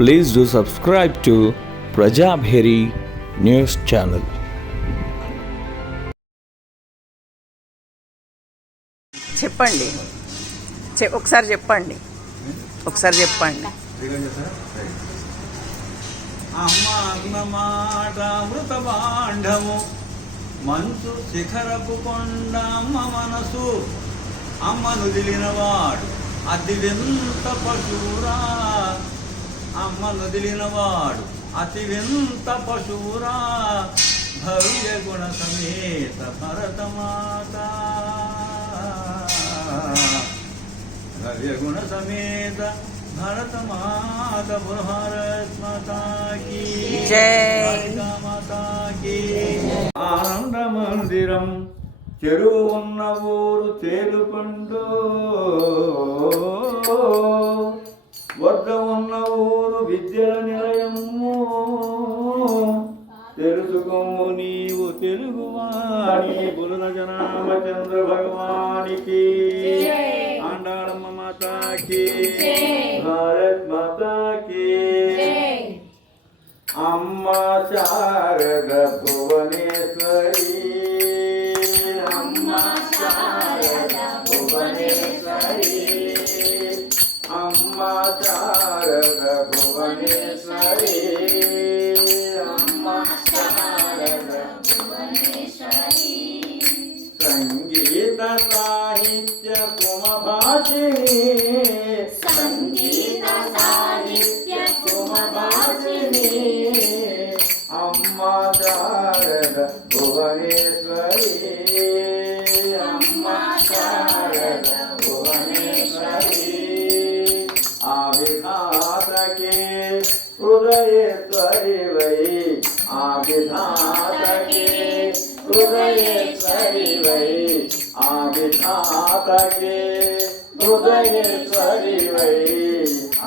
Please do subscribe to Prajabheri News Channel. చెప్పండి. ఒకసారి చెప్పండి. ఒకసారి చెప్పండి. అమ్మ అన్నమాట మృత బాండము మంచు శిఖరపు కొండ అమ్మ మనసు. అమ్మను దిలినవాడు అతి వింత పశువురా. అమ్మను దిలినవాడు అతి వింత పశువురా భవ్య గుణ సమేత భరతమాత భవ్య గుణ సమేత భరత మాత భారత్ మాతా కీ జై. మాతా కీ ఆనంద మందిరం చెరువు ఉన్న ఊరు తేలుపండు వద్ద ఉన్న ఊరు విద్యల నిలయము. తెలుసుకోము నీవు తెలుగువాణి. బులున జనామచంద్ర భగవానికి. ఆండాళమ్మ మాతాకి. భారత్ మాతాకి. అమ్మ శారద భువనేశ్వరి. సుమభాషిణి సంగీత సాహిత్య సుమభాషిణి అమ్మ శారద భువనేశ్వరి అమ్మ శారద భువనేశ్వరి ఆవిధాతకే హృదయేశ్వరి వై ఆవిధాతకే హృదయేశ్వరి వై ఆవిధాతకే హృదయేశ్వరి వై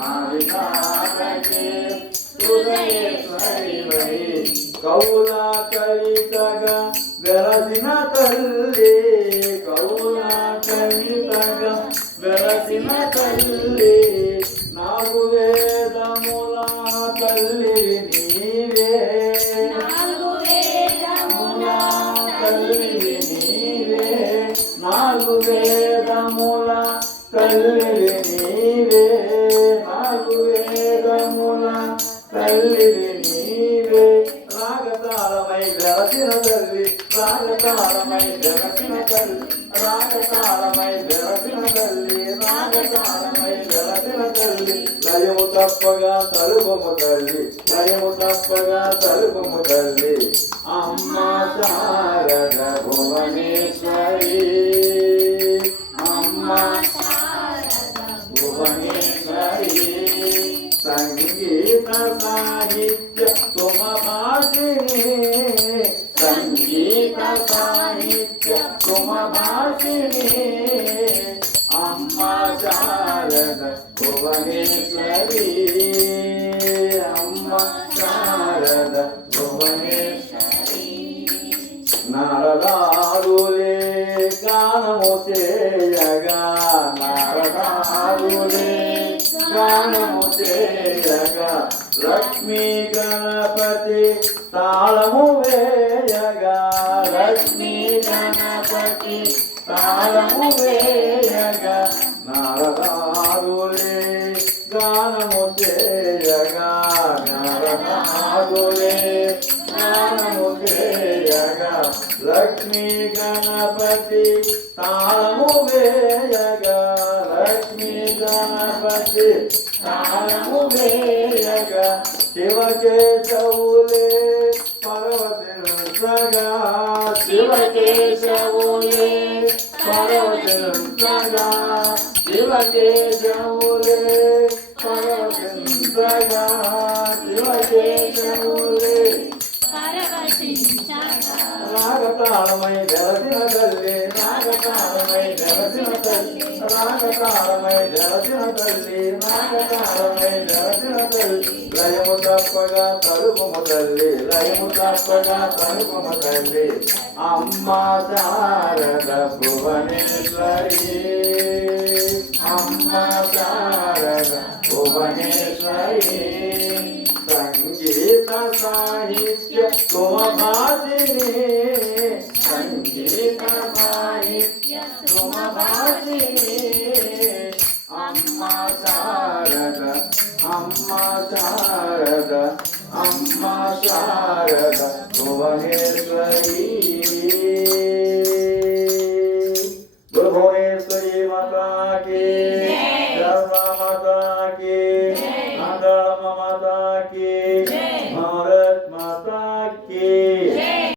ఆవిధాతకే హృదయేశ్వరి వై కౌల కలితగా వెలసిన తల్లి కౌల కలితగా వెలసిన తల్లి నాలుగు వేదముల తల్లి నీవే నాలుగు వేదముల తల్లి నీవే నాకు వేదముల తల్లి నీవే. రాగతాళమై వెలసిన తల్లి రాగతాళమై వెలసిన తల్లి రాగతాళమై వెలసిన తల్లి రాగతాళమై వెలసిన తల్లి. లయము తప్పగా తలుపము తల్లి లయము తప్పగా తలుపము తల్లి. అమ్మ శారద భువనేశ్వరి. సాహిత్య సుమభాషిణి అమ్మ శారద భువనేశ్వరి అమ్మ శారద భువనేశ్వరి నరదారులే గానము చేయగా నరదారులే గానము చేయగా లక్ష్మీ గణపతి తాళము వేయగా లక్ష్మీ గణపతి తాళము వేయగా. నరదారులే గానము చేయగా. నరదారులే గానము చేయగా. లక్ష్మీ గణపతి తాళము వేయగా. లక్ష్మీ గణపతి తాళము వేయగా. శివకేశవులే శివకేశవులే పర్వతించగా శివకేశవులే పర్వతించగా శివకేశవులే పరవశించగా రాగతాళమై వెలసిన తల్లి రాగతాళమై వెలసిన తల్లి రాగతాళమై వెలసిన తల్లి రాగతాళమై వెలసిన తల్లి లయము తప్పగా తలుపుము తల్లి లయము తప్పగా తలుపుము తల్లి అమ్మ శారద భువనేశ్వరి. అమ్మ శారద భువనేశ్వరి. సాహిత్య సుమభాసిని. సంగీత సాహిత్య సుమభాసిని. అమ్మ శారద అమ్మ శారద అమ్మ శారద భువనేశ్వరీ.